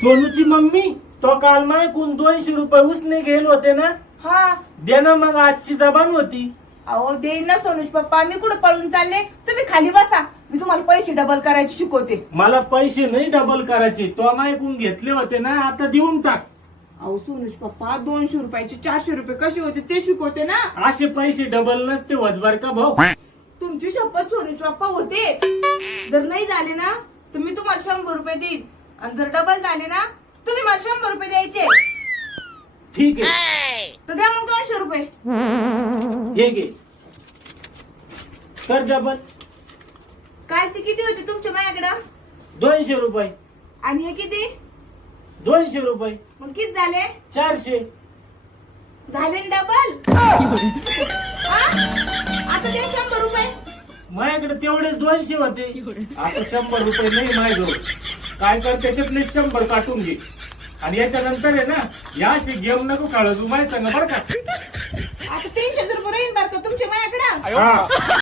सोनूची mummy तो काल मायकून 200 रुपये उसने गेले होते ना, हा दे ना मग, आजची जबान होती. अहो देईन ना सोनूज पप्पा. मी कुठं पळून चालले? तुम्ही खाली बसा, मी तुम्हाला पैसे डबल करायचे शिकवते. मला पैसे नाही डबल करायचे, तो मायकून घेतले होते ना, आता देऊन टाक. अहो सोनूज पप्पा 200 रुपयाचे 400 रुपये कसे होते ते शिकवते ना. असे पैसे डबल नसते वजबार का भाऊ. तुमची शपथ सोनूज पप्पा होते. जर नाही झाले ना तर मी तुम्हाला 100 रुपये देईन, आणि जर डबल झाले ना तुम्ही मला 100 रुपये द्यायचे. ठीक आहे, तर द्या मग 200 रुपये. घे कर डबल. कालचे किती होते तुमच्या माझ्याकडं? 200 रुपये. आणि हे किती? 200 रुपये. मग किती झाले? 400. झाले डबल. आता ते 100 रुपये. माझ्याकडे तेवढेच 200 होते, आता 100 रुपये नाही माझ्याजवळ. काय कर, त्याच्यातले 100 काटून घे, आणि याच्यानंतर आहे ना या अशी गेम नको खेळू, तू माझ्या सांग बरं का. आता 300 रुपये राहील बरं का तुमच्या माझ्याकडं. हा.